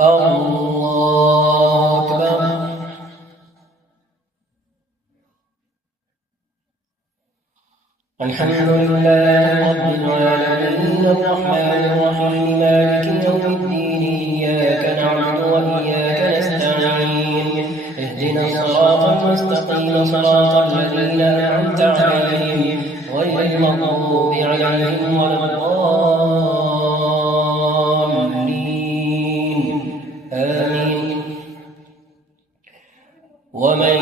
الله أكبر. الحمد لله رب العالمين الرحمن الرحيم مالك يوم الدين إياك نعبد وإياك نستعين اهدنا الصراط المستقيم صراط الذين أنعمت عليهم غير المغضوب عليهم ولا الضالين آمين. ومن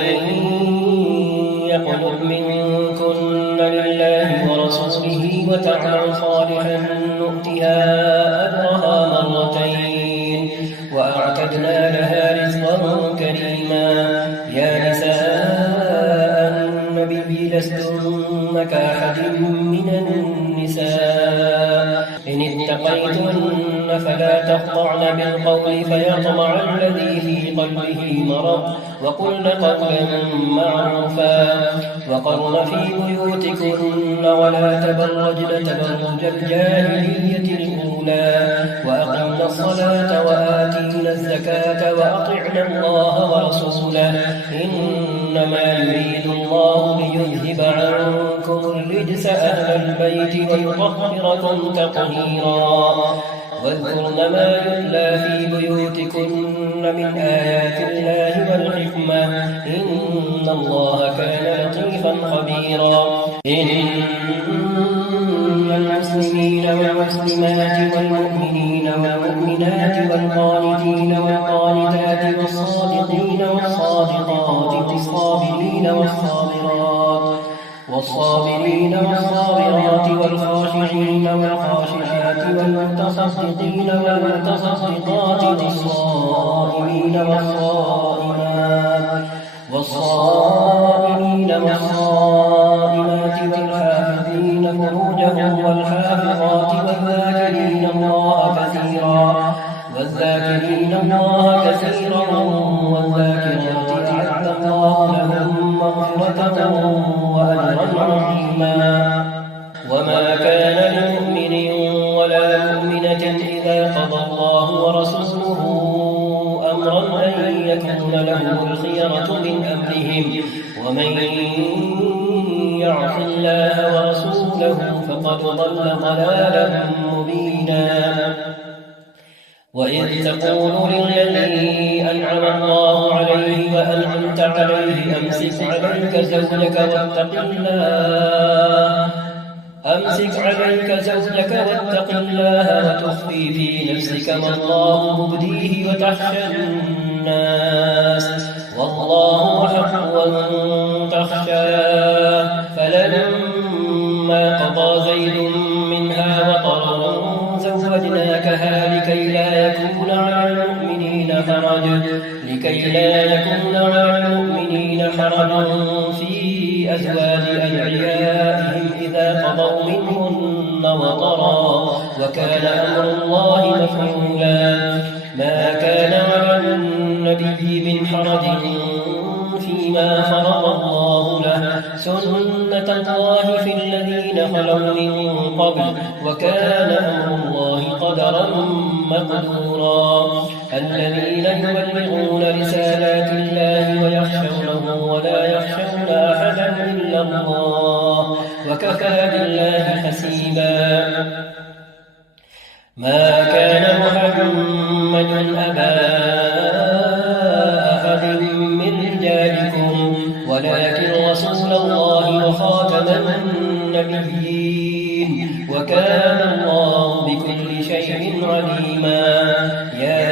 يقنت منكن لله ورسوله وتعمل صالحا نؤتها أجرها مرتين وأعتدنا لها رزقا كريما. يا نساء النبي لستن كأحد من النساء إن اتقيتن فلا تخضعن بالقول فيطمع الذي في قلبه مرض وقلن قولا معروفا وقرن في بيوتكن ولا تبرجن تبرج الجاهلية الأولى وأقمن الصلاة وآتينا الزكاة وأطعنا الله ورسوله إنما يريد الله ليذهب عنكم الرجس أهل البيت ويطهركم تطهيرا. واذكرن ما يتلى في بيوتكن من آيات الله والحكمة إن الله كان لطيفا خبيرا. إن المسلمين والمسلمات والمؤمنين والمؤمنات والقانتين والقانتات والصادقين والصادقات والصابرين والصابرات والخاشعين والخاشعات والمتصدقين والمتصدقات والصائمين والصائمات والحافظين فروجهم والحافظات والذاكرين الله كثيرا والذاكرات أعد الله لهم مغفرة وأجرا عظيما. وما كان لمؤمن ولا مؤمنة إذا قضى الله ورسوله أمرا أن يكون لهم الخيرة من أمرهم ومن يعص الله ورسوله فقد ضل ضلالا مبينا. وإذ تقول للذي أنعم الله عليه وأنعمت عليه أمسك عليك زوجك واتق الله وتخفي في نفسك ما الله مبديه وتخشى الناس والله أحق أن تخشاه. فلما قضى زيد منها وطرا زوجناكها لكي لا يكون على المؤمنين حرج في أزواج أدعيائهم إذا قضوا منهن وطرا وكان أمر الله مفعولا. ما كان على النبي من حرج فيما فرض الله له سنة الله في الذين خلوا من قبل وكان أمر الله قدرا مقدورا. الذين يبلغون رسالات الله ويخشونه ولا يخشون أحدا إلا الله وكفى بالله حسيبا. ما كان محمد أبا أحد من رجالكم ولكن رسول الله وخاتم النبيين وكان الله بكل شيء عليما. يا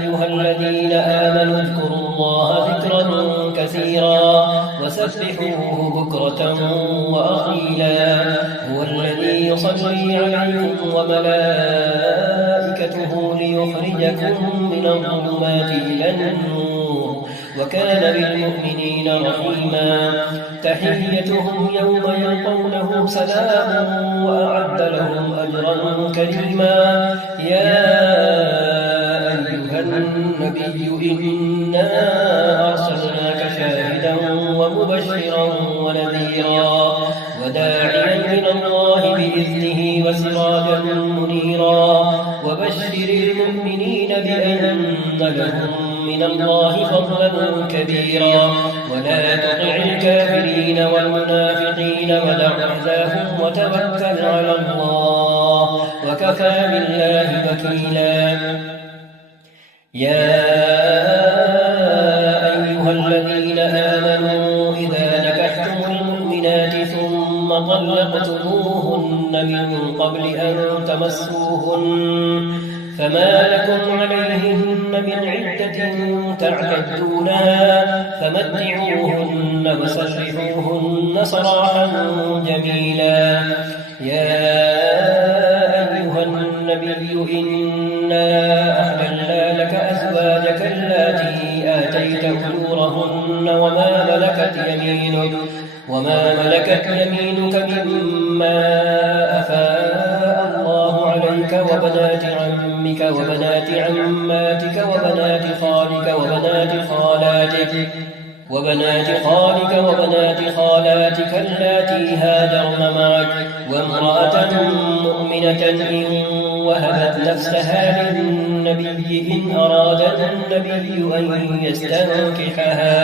أيها الذين آمنوا اذكروا الله ذكرا كثيرا وسبحوه بكرة وأصيلا. هو الذي يصلي عليكم وملائكته ليخرجكم من الظلمات إلى النور وكان بالمؤمنين رحيما. تحيتهم يوم يلقونه سلام وأعد لهم أجرا كريما. يا أيها النبي إنا أرسلناك شاهدا ومبشرا ونذيرا وداعيا إلى الله بإذنه وسراجا منيرا وبشر للمؤمنين بأن لهم من الله فضلا كبيرا ولا تطع الكافرين والمنافقين ودع أذاهم وتوكل على الله وكفى بالله وكيلا. يا أيها الذين آمنوا إذا نكحتم المؤمنات ثم طلقتموهن من قبل أن تمسوهن فما لكم عليهن من عدة تعتدونها فمتعوهن وسرحوهن سراحا جميلا. يا أيها النبي إنا أحللنا لك أزواجك اللاتي آتيت أجورهن وما ملكت يمينك مما أفاء الله عليك وبنات عمك وبنات عماتك وبنات خالاتك اللاتي هاجرن معك وامرأة مؤمنة إن وهبت نفسها للنبي إن أراد النبي أن يستنكحها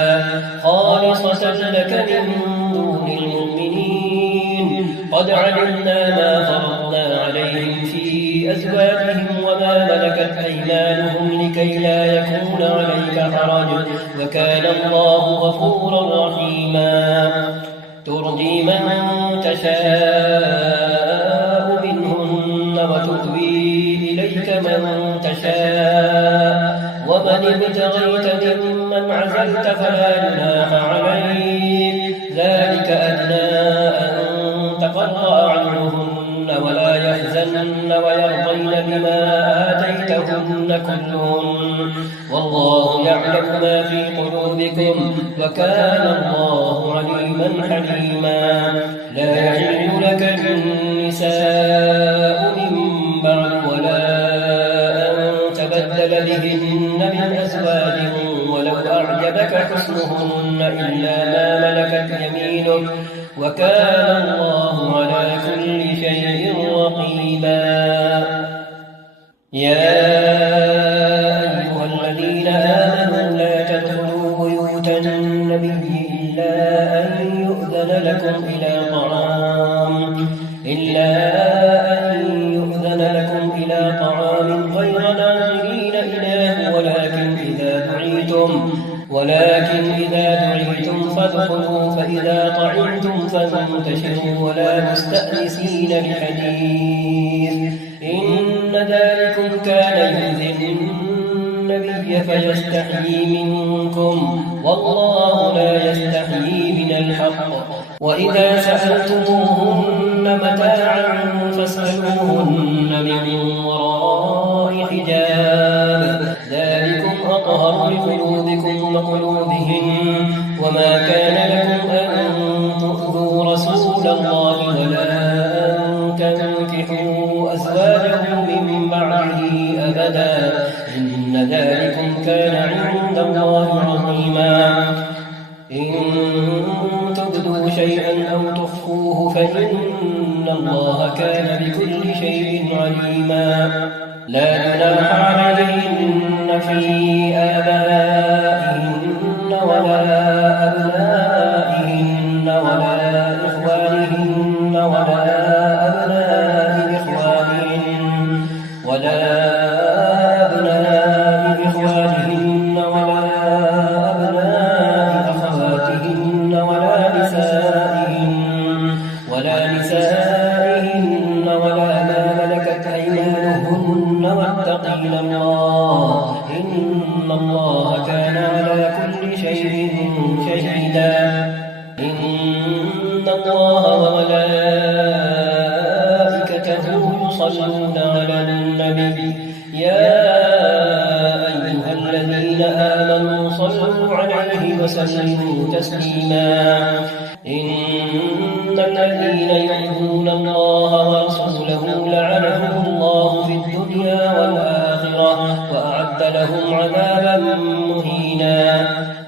خالصة لك من دون المؤمنين قد علمنا ما فرضنا عليهم في أزواجهم وما ملكت أيمانهم لكي لا يكون عليك حرج وكان الله غفورا رحيما. ترضي من تشاء منهن وتؤوي إليك من تشاء ومن ابتغيت ممن عزلت فلا جناح عليك ذلك أدنى أن تقر أعينهن ولا يحزن ويرضين بما آتيتهن كلهن والله يعلم ما في قلوبكم وكان الله عليما حليما. لا يحل لك النساء من بعد ولا أن تبدل بهن من أزواج ولو أعجبك حسنهن إلا ما ملكت يمينك وكان الله على كل شيء رقيبا. يا أيها الذين آمنوا لا تدخلوا بيوت النبي إلا أن يؤذن لكم إلى طعام غير ناظرين إناه ولكن إذا دعيتم فادخلوا فإذا طعمتم فانتشروا ولا مستأنسين لحديث إن ذلكم كان يؤذي النبي فيستحيي منكم والله لا يستحيي من الحق. وإذا سألتموهن متاعا فاسألوهن من وراء حجاب ذلكم أطهر لقلوبكم وقلوبهم وما كان لكم أن تؤذوا رسول الله ولا أن تنكحوا أزواجه من بعده أبدا إن ذلكم كان عند الله عظيما. إن تبدوا شيئا أو تخفوه فإن الله كان بكل شيء عليما. لا جناح عليهن في آبائهن ولا أبنائهن ولا إخوانهن ولا أبناء إخوانهن ولا أبناء إخوانهن ولا أبناء أخواتهن ولا نسائهن ولا ما ملكت أيمانهن واتقين الله إن الله كان على كل شيء شهيدا. إن الله وملائكته يصلون على النبي يا أيها الذين آمنوا صلوا عليه وسلموا تسليما. إن الذين يؤذون الله ورسوله لعنهم الله في الدنيا والآخرة وأعد لهم عذابا مهينا.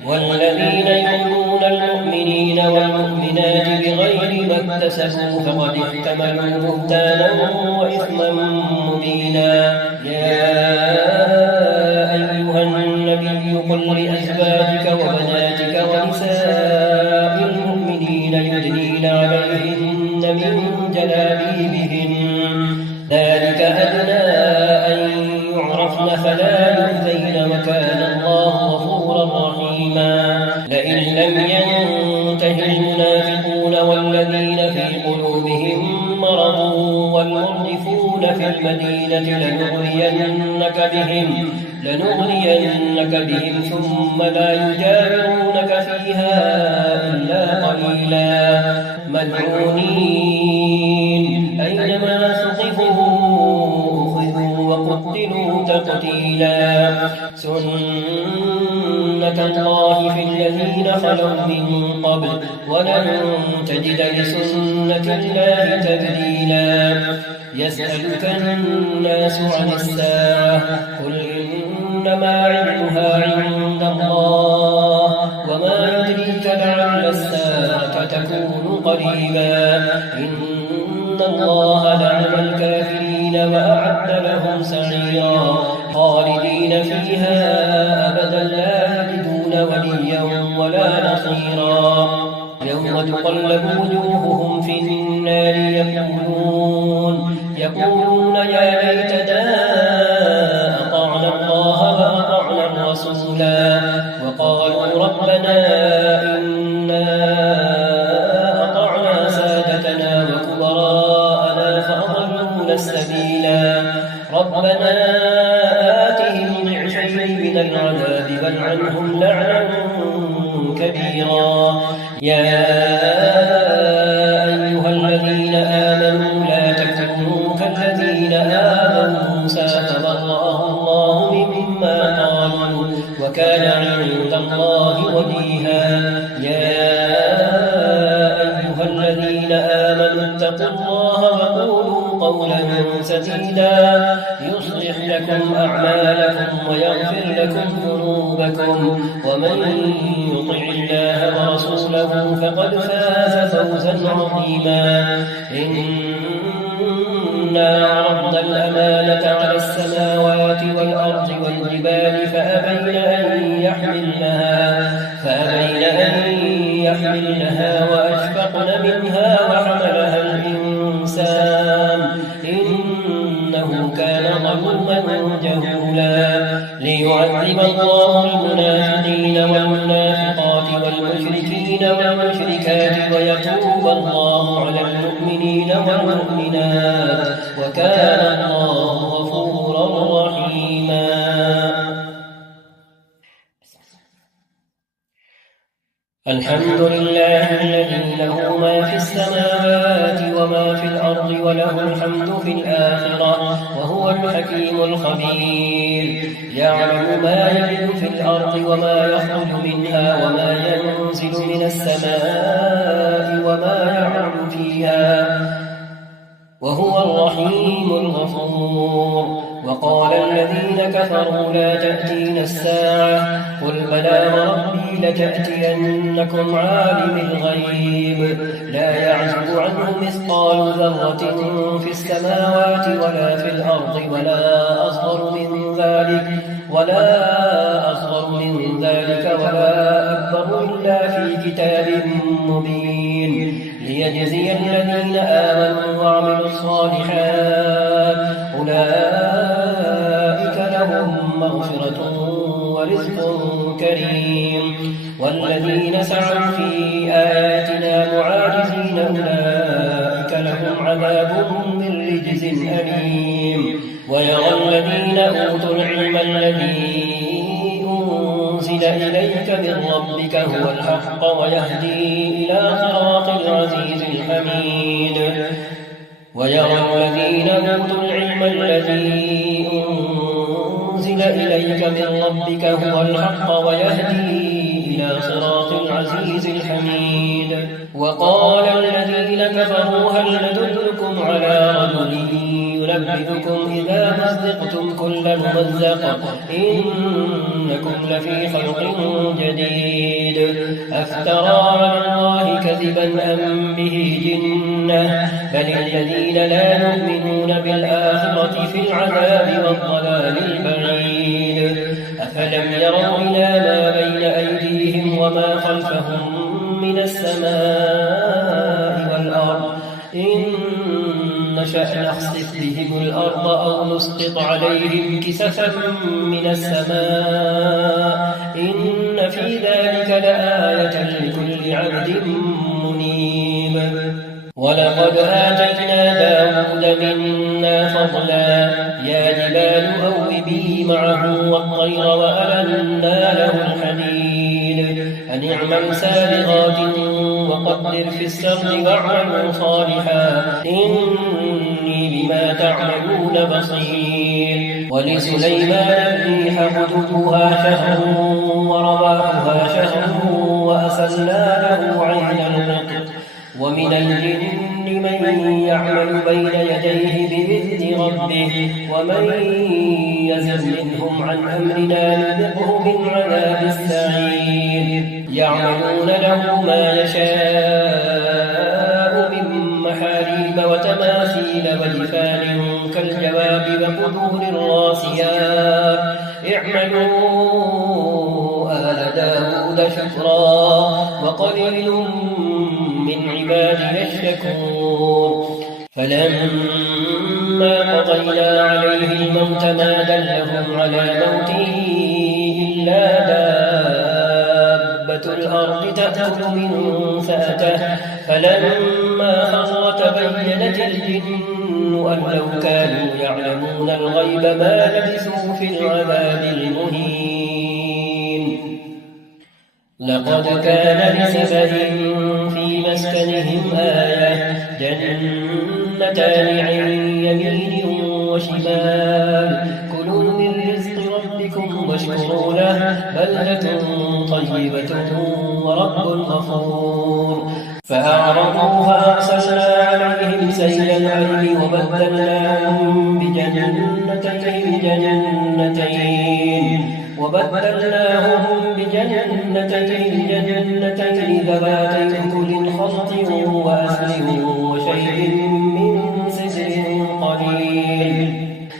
والذين يؤذون المؤمنين والمؤمنات بغير ما بما اكتسبوا فقد احتملوا بهتانا وإثما مبينا. يا أيها النبي قل لأزواجك وبناتك ونساء المؤمنين يدنين عليهن من جلابيبهن ذلك أدنى أن يعرفن فلا يؤذين وكان الله غفورا رحيما. لئن لم ينته المنافقون والذين في قلوبهم مرض والمرجفون في المدينة لنغرينك بهم ثم لا يجاورونك فيها إلا قليلا ملعونين أينما ثقفوا أخذوا وقتلوا تقتيلا. سنة الله في الذين خلوا من قبل ولن تجد لسنة الله تبديلا. يسألك الناس عن الساعة قل إنما علمها عند الله وما يدريك لعل الساعة تكون قريبا. إن الله لعن الكافرين وأعد لهم سعيرا خالدين فيها أبدا لا يجدون وليا ولا نصيرا. يوم تقلب وجوههم في النار يقولون يا ليتنا أطعنا الله وأطعنا الرسولا وقالوا ربنا إنا أطعنا سادتنا وكبراءنا فأضلونا السبيلا. ربنا آتهم ضعفين من العذاب والعنهم لعنا كبيرا. يا أيها الذين آمنوا لا تكونوا كالذين آمنوا موسى فبرأه الله مما قالوا وكان عند الله وجيها. يا أيها الذين آمنوا اتقوا الله وقولوا قولا سديدا يصلح لكم أعمالكم ويغفر لكم ذنوبكم ومن يطع الله ورسوله فقد فاز فوزا عظيما. إنا عرضنا الأمانة على السماوات والأرض والجبال فأبين أن يحملنها وأشفقن منها وحملها الإنسان إنه كان ظلوما جهولا. ليعذب الله المنافقين والمنافقات والمشركين والمشركات ويتوب الله على المؤمنين والمؤمنات وكان الله غفورا رحيما. الحمد لله الذي له ما في السماوات وما في الأرض وله الحمد في الآخرة وهو الحكيم الخبير. يعلم ما يلج في الأرض وما يخرج منها وما ينزل من السماء وما يعرج فيها وهو الرحيم الغفور. وقال الذين كفروا لا تأتينا الساعة قل بلى وربي لتأتينكم عالم الغيب لا يعزب عنه مثقال ذرة في السماوات ولا في الأرض ولا أصغر من ذلك ولا أكبر إلا في كتاب مبين. ليجزي الذين آمنوا وعملوا الصالحات أولئك لهم مغفرة ورزق كريم. والذين سعوا في آياتنا معاجزين أولئك لهم عذاب من رجز أليم. ويرى الذين أوتوا العلم الذي أنزل إليك من ربك هو الحق ويهدي إلى صراط العزيز الحميد. ويرى الذين أوتوا العلم الذي أنزل إليك من ربك هو الحق ويهدي إلى صراط العزيز الحميد. وقال الذين كفروا هل ندلكم على رجل ينبئكم إذا مزقتم كل ممزق إنكم لفي خلق جديد أفترى على الله كذبا أم به جنة بل الذين لا يؤمنون بالآخرة في العذاب والضلال البعيد. أفلم يروا إلى ما بين أيديهم وما خلفهم من السماء والأرض إن نشأ نخسف بهم الأرض أو نسقط عليهم كسفا من السماء إن في ذلك لآية لكل عبد منيب. ولقد آتينا داود منا فضلا يا جبال أوبي معه والطير وألنا له الحديد أن اعمل سابغات وقدر في السرد واعملوا صالحا إني بما تعملون بصير. ولسليمان الريح قدرها شهر ورواحها شهر وأسلنا له عين القطر ومن الجن من يعمل بين يديه بإذن ربه ومن يزغ منهم عن أمرنا نذقه من عذاب السعير. يعملون له ما يشاء من محاريب وتماثيل وجفان كالجواب وقدور الراسيات اعملوا آل داود شكرا وقليل من عبادي الشكور. فلما قضينا عليه الموت ما دلهم على موته إلا دابة الأرض تأكل من سأته فلما خر تبينت الجن أن لو كانوا يعلمون الغيب ما لبثوا في العذاب المهين. لقد كان لسبأ في مسكنهم آية جنتان عن يمين وشمال كلوا من رزق ربكم واشكروا له بلدة طيبة ورب غفور. فأعرضوا فأرسلنا عليهم سيل العرم وبدلناهم بجنتين جنتين ذواتي أكل خضر وأثل وشيء من سدر قليل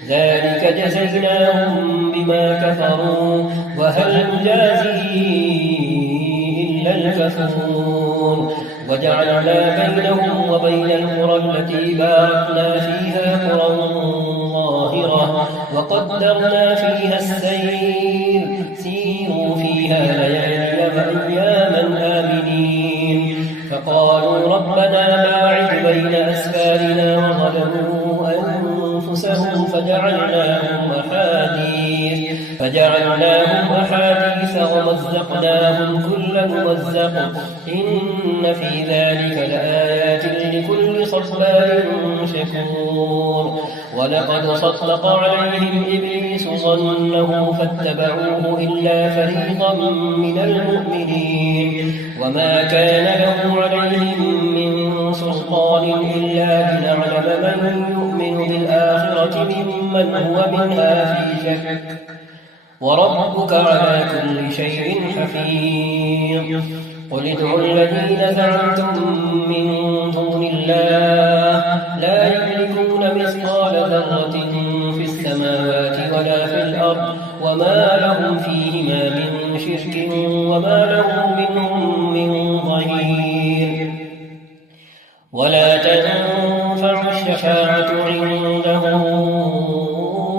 ذلك جزيناهم بما كفروا وهل نجازي إلا الكفور. وجعلنا بينهم وبين القرى التي باركنا فيها قرى ظاهرة وقدرنا فيها السير سيروا فيها ليالي وأياما آمنين. فقالوا ربنا باعد بين أسفارنا وظلموا أنفسهم فجعلناهم أحاديث ومزقناهم كل ممزق إن في ذلك لآيات لكل صبار شكور. ولقد صدق عليهم إبليس ظنه فاتبعوه إلا فريقا من المؤمنين وما كان له عليهم من سلطان إلا لنعلم من يؤمن بالآخرة ممن هو منها في شك وربك على كل شيء حفيظ. قل ادعوا الذين زعمتم من دون الله لا يملكون مثقال ذرة في السماوات ولا في الأرض وما لهم فيهما من شرك وما له منهم من ظهير. ولا تنفع الشفاعة عنده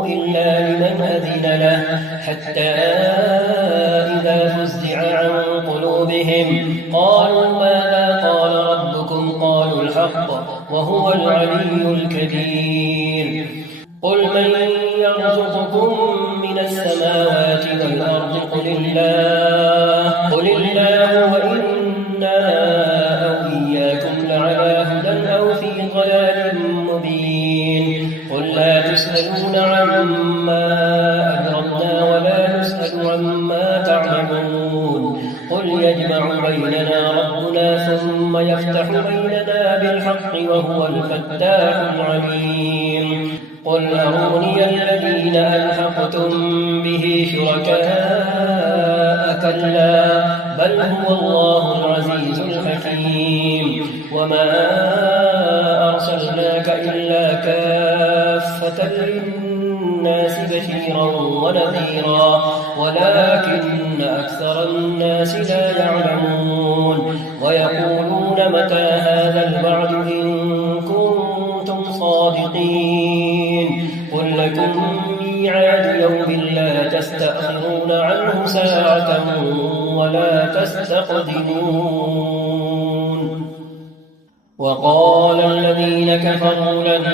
إلا لمن أذن له حتى إذا فزع عن قلوبهم قالوا ماذا قال ربكم قالوا الحق وهو العلي الكبير. قل من يرزقكم من السماوات والأرض قل الله وإنا أو إياكم لعلى هدى أو في ضلال مبين. قل لا تسألون عما أجرمنا ولا نسأل عما تعلمون. قل بيننا ربنا ثم يفتح بيننا بالحق وهو الفتاح العليم قل أروني الذين ألحقتم به شركاء كلا بل هو الله العزيز الحكيم وما أرسلناك إلا كافة للناس بشيرا ونذيرا ولكن أكثر الناس لا يعلمون ويقولون متى هذا الوعد إن كنتم صادقين قل لكم ميعاد يوم لا تستأخرون عنه ساعة ولا تستقدمون وقال الذين كفروا لن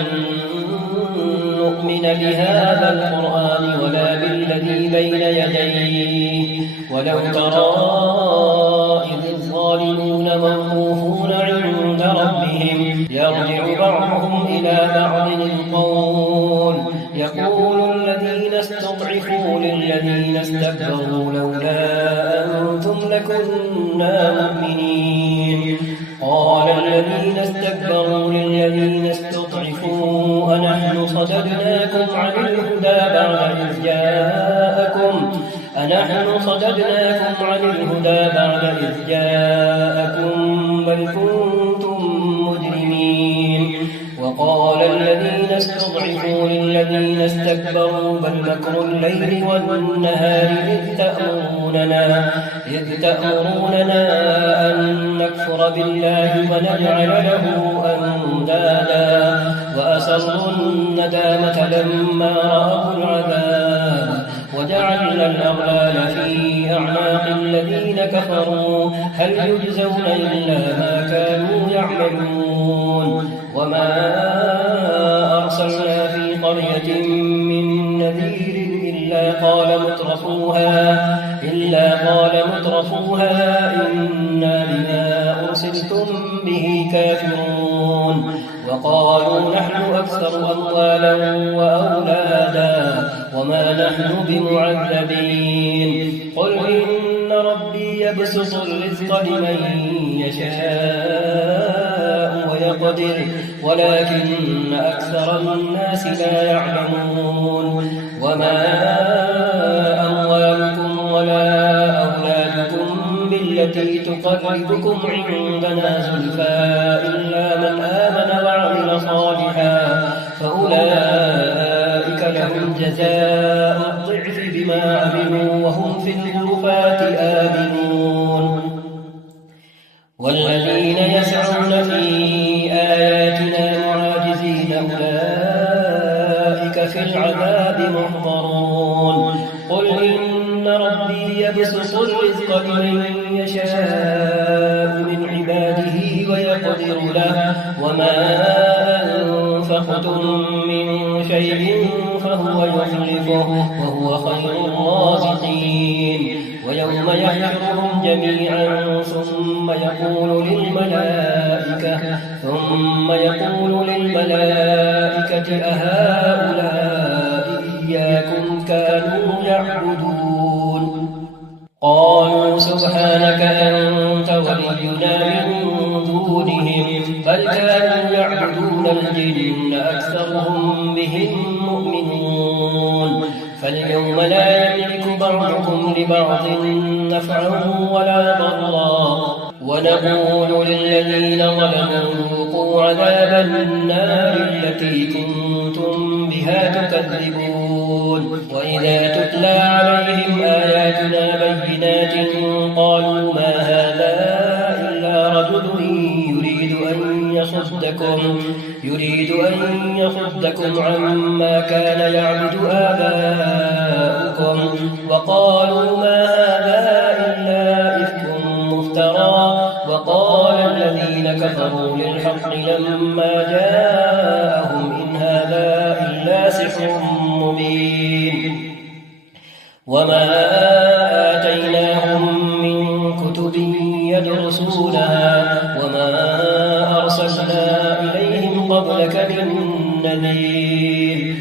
نؤمن بهذا القرآن ولا بالذي بين يديه ولو ترى إذ الظالمون موقوفون عند ربهم يرجع بعضهم إلى بعض القول يقول الذين استضعفوا للذين استكبروا لولا أنتم لكنا مؤمنين قال الذين استكبروا للذين استضعفوا أنحن صددناكم عن الهدى بعد إذ جاءكم بل كنتم مجرمين وقال الذين استضعفوا للذين استكبروا بل مكر الليل والنهار إذ تأمروننا أن نكفر بالله ونجعل له أندادا وأسروا الندامة لما رأوا العذاب وجعلنا الأغلال في أعناق الذين كفروا هل يجزون إلا ما كانوا يعملون وما أرسلنا في قرية من نذير إلا قال مترفوها إنا بما أرسلتم به كافرون وقالوا نحن أكثر أموالا وأولادا وما نحن بمعذبين قل إن ربي يبسط الرزق لمن يشاء ويقدر ولكن أكثر الناس لا يعلمون وما أموالكم ولا أولادكم بالتي تقربكم عندنا زلفى إلا من آمن وعمل صالحا فأولئك لهم جزاء الضعف بما عملوا وهم في الغرفات آمنون والذين يسعون في آياتنا معاجزين أولئك في العذاب محضرون قل إن ربي يبسط الرزق لمن يشاء من عباده ويقدر له وما أنفقتم من شيء فهو يخلفه وهو خير الرازقين ويوم يحشرهم جميعا ثم يقول للملائكة أهؤلاء إياكم كانوا يعبدون قالوا سبحانك أنت ولينا من دونهم بل كانوا يعبدون الجن أكثرهم بهم مؤمنون فاليوم لا يملك بعضكم لبعض نفعا ولا ضرا ونقول للذين ظلموا ذوقوا عذاب النار التي كنتم بها تكذبون وإذا تتلى عليهم آياتنا بينات قالوا ما هذا إلا رجل يريد أن يصدكم عما كان يعبد آباؤكم وقالوا ما هذا إلا إفك مفترى وقال الذين كفروا للحق لما جاءهم إن هذا إلا سحر مبين وما آتيناهم من كتب يدرسونها وما أرسلنا إليهم قبلك من نذير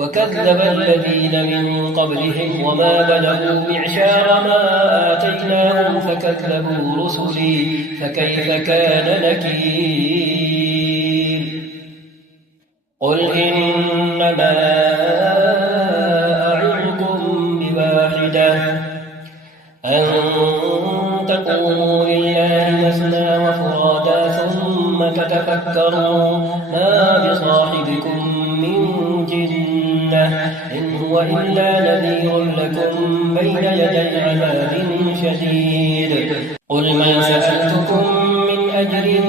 وكذب الذين من قبلهم وما بلغوا معشار ما آتيناهم فكذبوا رسلي فكيف كان نكير قل إنما أعظكم بواحدة أن تقوموا لله مثنى وفرادا ثم تتفكروا ما بصاحبكم من جنة إن هو إلا نذير لكم بين يدي عذاب شديد قل ما سألتكم من أجر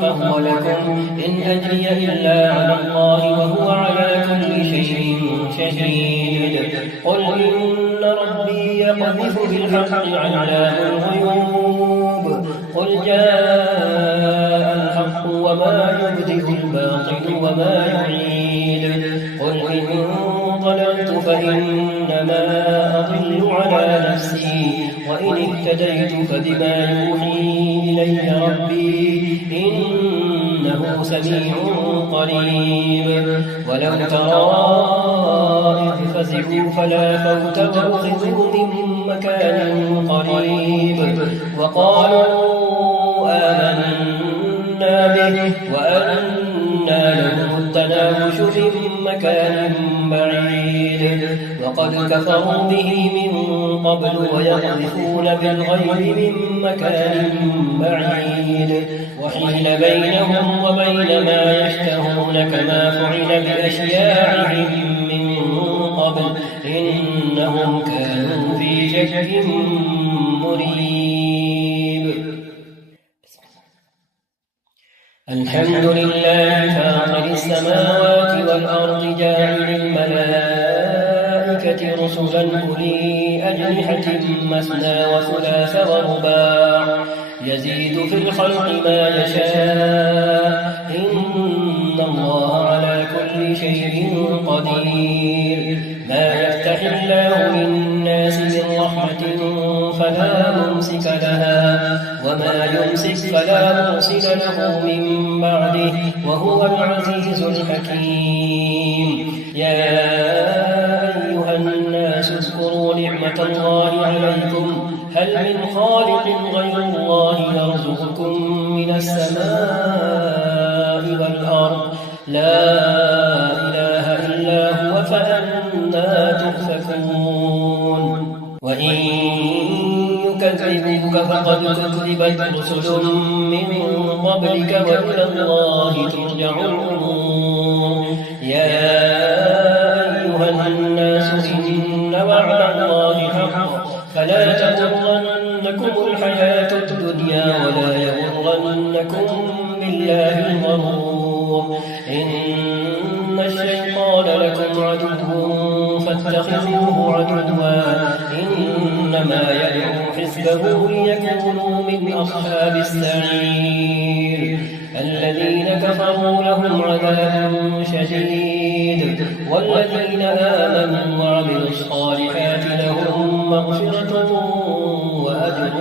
فهو لكم إن أجري إلا على الله وهو على كل شيء شهيد قل إن ربي يقذف بالحق علام الغيوب قل جاء الحق وما يبدئ الباطل وما يعيد قل إن ضللت فإنما أضل على نفسي وإن اهتديت فبما يوحي إلي ربي إنه سميع قريب ولو ترى إذ فزعوا فلا فوت وأخذوا من مكان قريب وقالوا آمنا به وأنى لهم التناوش من مكان بعيد وقد كفروا به من قبل ويقذفون بالغيب من مكان بعيد وحيل بينهم وبين ما يشتهون كما فعل بأشياعهم من قبل إنهم كانوا في شك مريب الحمد لله فاطر السماوات والأرض جاعل الملائكة رسلا أولي أجنحة مثنى وثلاث ورباع يزيد في الخلق ما يشاء إن الله على كل شيء قدير ما يفتح الله للناس من رحمة فلا ممسك لها وما يمسك فلا مرسل له من بعده وهو العزيز الحكيم يا أيها الناس اذكروا نعمة الله عليكم هل من خالق غير الله يرزقكم من السماء والأرض لا إله إلا هو فأنى تؤفكون وإن يكذبوك فقد كذبت رسل من قبلك وإلى الله ترجع الأمور يا أيها الناس إن وعد الله حق فلا تغرنكم الحياة الدنيا ولا يغرنكم بالله الغرور إن الشيطان لكم عدو فاتخذوه عدوا إنما يدعو حزبه ليكونوا من أصحاب السعير الذين كفروا لهم عذاب شديد والذين آمنوا وعملوا الصالحات لهم مغفرة وأجر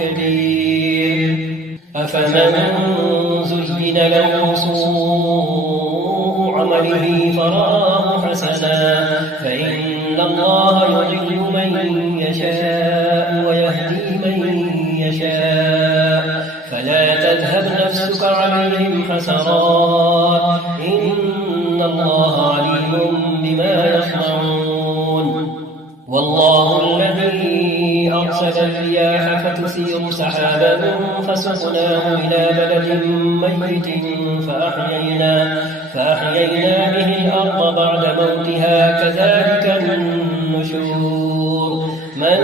كبير أفمن زين له سوء عمله فرآه حسنا فإن الله يضل من يشاء ويهدي من يشاء فلا تذهب نفسك عليهم حسرات إن الله عليم بما يصنعون والله الذي أرسل الرياح فتثير سحابا فسقناه إلى بلد ميت فأحيينا به الأرض بعد موتها كذلك النشور من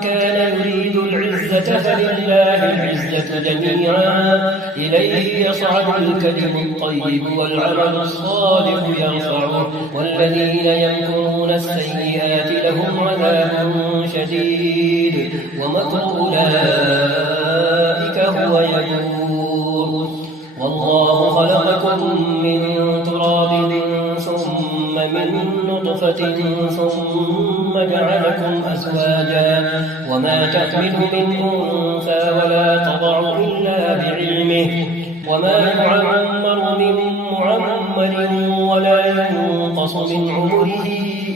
كان يريد العزة فلله العزة جميعا إليه يصعد الكلم الطيب والعمل الصالح يرفعه والذين يمكرون السيئات لهم عذاب شديد ومكر أولئك هو يبور والله خلقكم من تراب ثم من نطفة ثم جعلكم أزواجا وما تحمل من أنثى ولا تضع إلا بعلمه وما يعمر من معمر ولا ينقص ينقص من عمره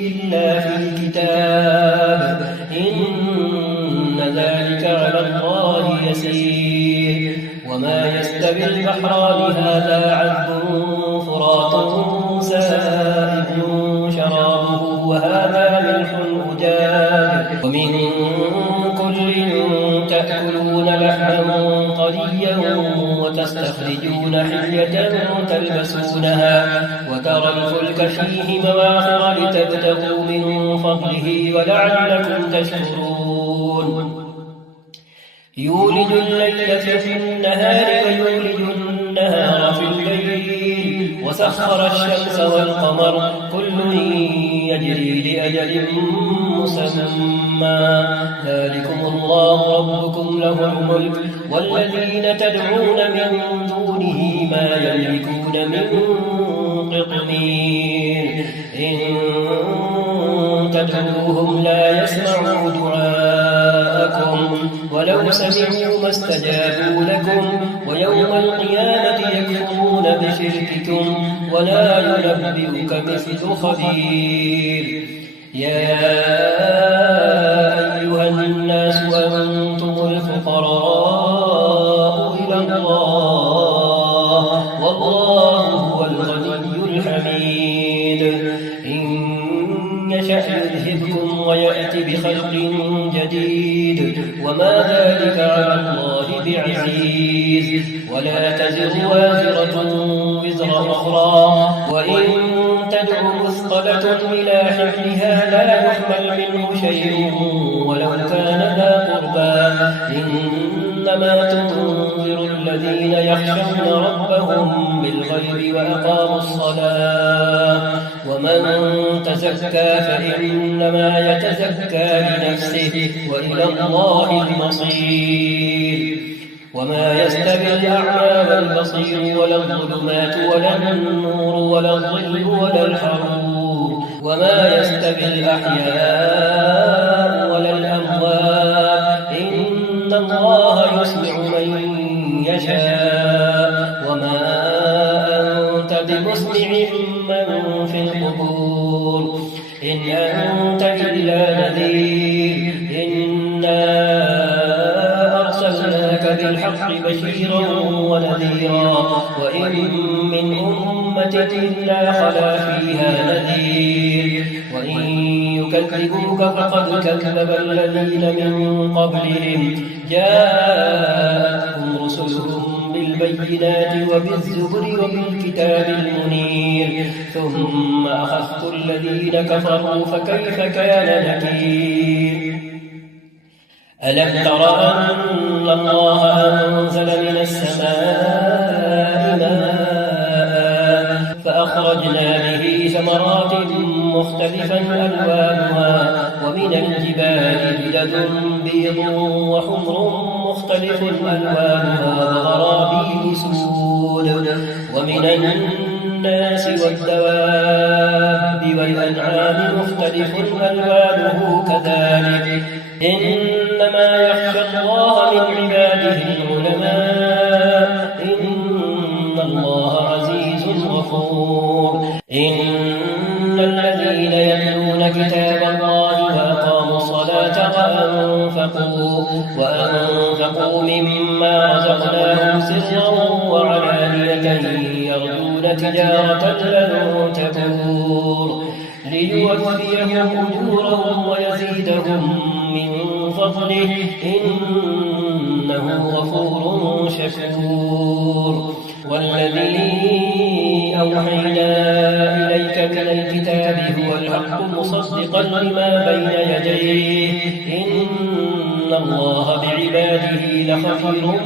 إلا في كتاب إن ذلك على الله يسير وما يستوي البحران هذا عذب فرات سائغ شرابه وهذا ملح أجاج ومن كل تأكلون لحما طريا وتستخرجون حلية تلبسونها وترى الفلك فيه مواخر لتبتغوا من فضله ولعلكم تشكرون يولج الليل في النهار ويولج النهار في الليل وسخر الشمس والقمر كل يجري لأجل مسمى ذلكم الله ربكم له الملك والذين تدعون من دونه ما يملكون من قطمير إن تدعوهم لا يسمعوا دعاءكم ولو سمعوا ما استجابوا لكم ويوم القيامة يكفرون بشرككم ولا ينبئك مثل خبير يا أيها الناس أنتم الفقراء إلى الله والله هو الغني الحميد إن يشأ يذهبكم ويأتي بخلق جديد وما ذلك على الله بعزيز ولا تزر وازرة وزر أخرى وإن تدع مثقلة إلى حملها لا يحمل منه شيء ولو كان ذا قربى إنما تنذر الذين يخشون ربهم بالغيب وأقاموا الصلاة ومن تزكى فإنما يتزكى لنفسه وإلى الله المصير وما يستوي الأعمى والبصير ولا الظلمات ولا النور ولا الظل ولا الحرور وما يستوي الأحياء ولا الأموات إن الله يسمع من يشاء وما أنت بمسمع من في القبور إن أنت إلا نذير إنا أرسلناك بالحق بشيرا ونذيرا وإن من أمة إلا خلا فيها نذير وإن يكذبوك فقد كذب الذين من قبلهم جاءتهم رسلهم بالبينات وبالزبر وبالكتاب المنير ثم أخذت الذين كفروا فكيف كان نكير ألم تر أن الله أنزل من السماء ماء فأخرجنا به ثمرات مختلفا ألوانها ومن الجبال جدد بيض وحمر مختلف ألوانها وغرابيب سود ومن الناس والدواب والأنعام مختلف ألوانه كذلك إنما يخشى الله من عباده العلماء إن الله عزيز غفور إن الذين يتلون كتاب الله وأقاموا الصلاة وأنفقوا مما رزقناهم سرا وعلانية يرجون تجارة لن تبور ليوفيهم أجورهم ويزيدهم من فضله إنه غفور شكور والذي أوحينا إليك من الكتاب هو الحق مصدقا لما بين يديه إن الله بعباده لخبير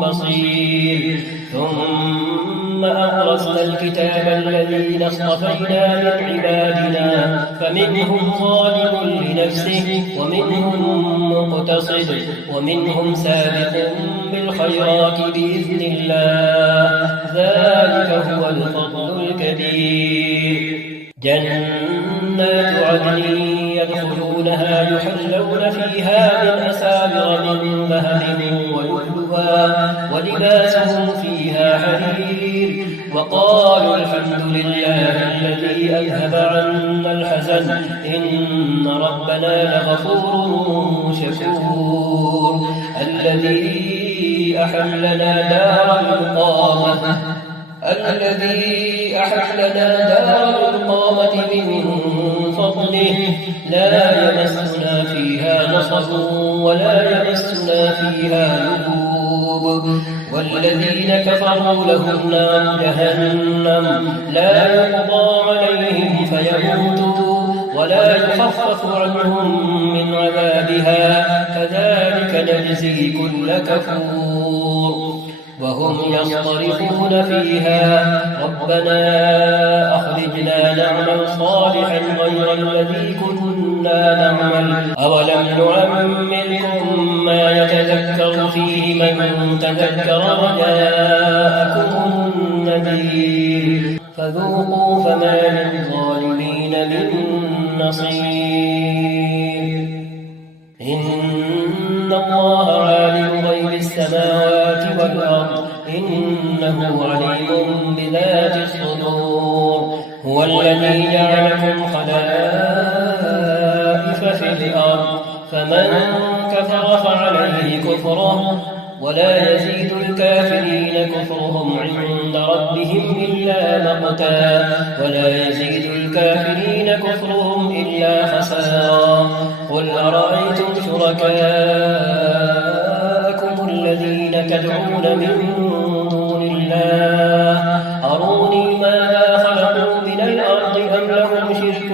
بصير ثم أورثنا الكتاب الذين اصطفينا من عبادنا فمنهم ظالم لنفسه ومنهم مقتصد ومنهم سابق بالخيرات بإذن الله ذلك هو الفضل الكبير جنات عدن يدخلونها يحلون فيها من أساور من ذهب ولؤلؤا ولباسهم فيها حرير وقالوا الحمد لله الذي أذهب عنا الحزن إن ربنا لغفور شكور الذي أحلنا دار الإقامة من فضله لا يمسنا فيها نصب ولا يمسنا فيها لغوب والذين كفروا لهم نار جهنم لا يقضى عليهم فيموتوا ولا يخفف عنهم من عذابها كذلك نجزي كل كفور وهم يصطرخون فيها ربنا أخرجنا نعمل صالحا غير الذي كنا نعمل أولم نعمركم ما يتذكر فيه من تذكر وجاءكم النذير فذوقوا فما للظالمين من نصير إن الله عالم غيب السماوات والأرض إنه عليم بذات الصدور هو الذي جعلكم خلائف في الأرض فمن كفر فعليه كفره ولا يزيد الكافرين كفرهم عند ربهم إلا مقتا ولا يزيد الكافرين كفرهم إلا خسارا قل أرأيتم شركاءكم الذين تدعون من دون الله أروني ماذا خلقوا من الأرض أم لهم شرك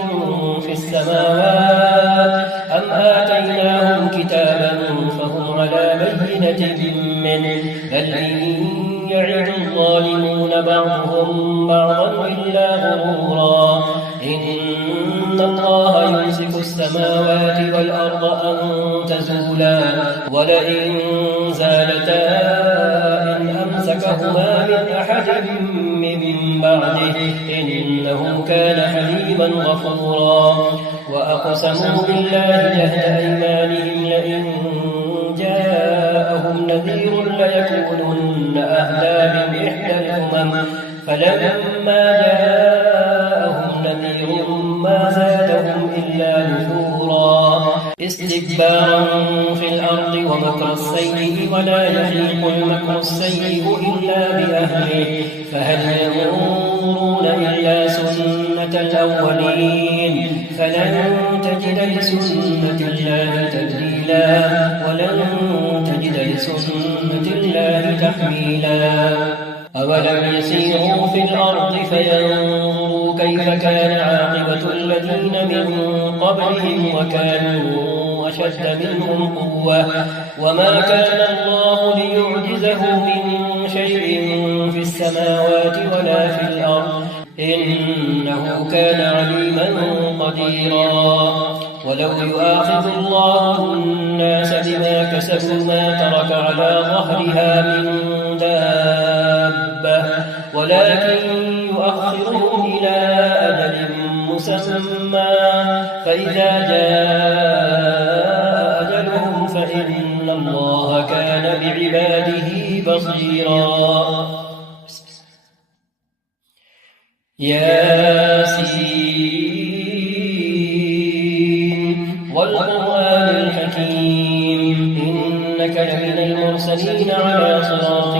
في السماوات أم آتيناهم كتابا فهم على بينة منه بل إن يعد الظالمون بعضهم بعضا إلا غرورا إن الله يمسك السماوات والأرض أن تزولا ولئن زالتا إن أمسكهما من أحد من بعده إنه كان حليما غفورا وأقسموا بالله جهد أيمانهم لئن جاءهم نذير ليكونن أهدى من إحدى الأمم فلما جاءهم نذير ما زادهم إلا نفورا استكبارا في الأرض ومكر السيء ولا يحيق المكر السيء إلا بأهله فهل ينظرون إلا سنة الأولين فلن تجد لسنة الله تبديلا ولن تجد لسنة الله تحويلا أولم يسيروا في الأرض فينظروا كيف كان عاقبة الذين من قبلهم وكانوا أشد منهم قوة وما كان الله ليعجزه من شيء في السماوات ولا في الأرض إنه كان عليما قديرا ولو يؤاخذ الله الناس بما كسبوا ما ترك على ظهرها من دابة ولكن يؤخرهم إلى أجل مسمى فإذا جاء أجلهم فإن الله كان بعباده بصيرا ياسين والقرآن الحكيم إنك لمن المرسلين على صراط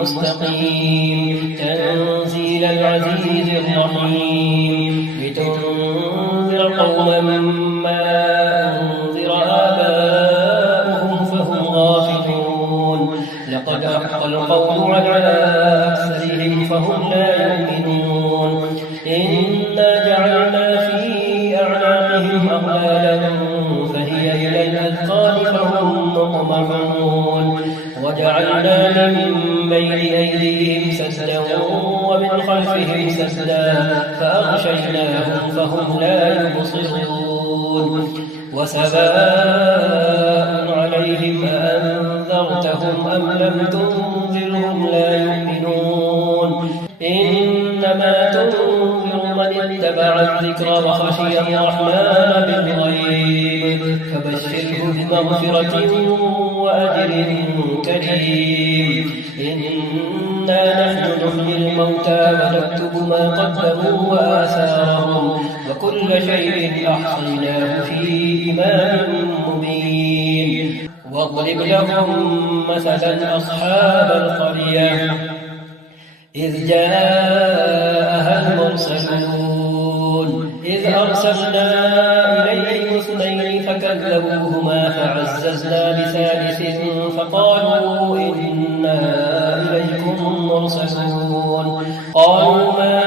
مستقيم تنزيل العزيز الرحيم لتنذر قوما ما أنذر آباؤهم فهم غافلون لقد حق القول على أكثرهم فهم لا يؤمنون إنا جعلنا في أعناقهم أغلالا فهي إلى الأذقان فهم مقمحون وجعلنا من بين أيديهم سدا ومن خلفهم سدا فأغشيناهم فهم لا يبصرون وسواء عليهم أأنذرتهم أم لم تنذرهم لا يؤمنون إنما تنذر من اتبع الذكر وخشي الرحمن بالغيب فبشره بمغفرة وأجر كريم إنا نحن نحيي الموتى ونكتب ما قدموا وآثارهم وكل شيء أحصيناه في إمام مبين واضرب لهم مثلا أصحاب القرية إذ جاءها المرسلون إذ أرسلنا إليهم اثنين فكذبوهما فعززنا بثالث فقالوا إنا إليكم مرسلون قالوا ما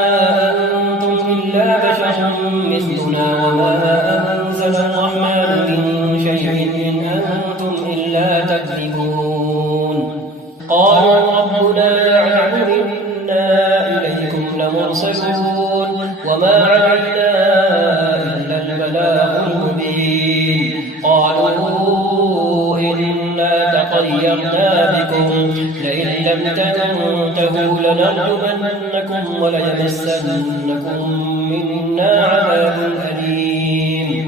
أنتم إلا بشر مثلنا وما أنزل الرحمن من شيء إن أنتم إلا تكذبون قالوا ربنا يعلم إنا إليكم لمرسلون وما علينا إلا البلاغ المبين قالوا إنا تطيرنا بكم لئن لم تنتهوا لنرجمنكم وليمسنكم منا عذاب أليم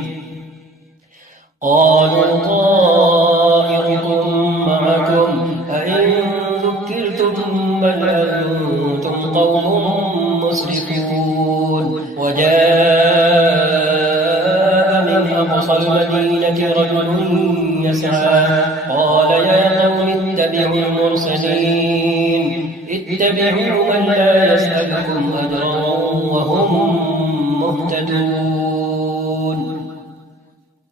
قالوا طائركم معكم أئن ذكرتم بل أنتم قوم مسرفون وجاء من أقصى المدينة رجل يسعى قال يا قوم اتبعوا المرسلين اتبعوا من لا يسألكم أجرا وهم مهتدون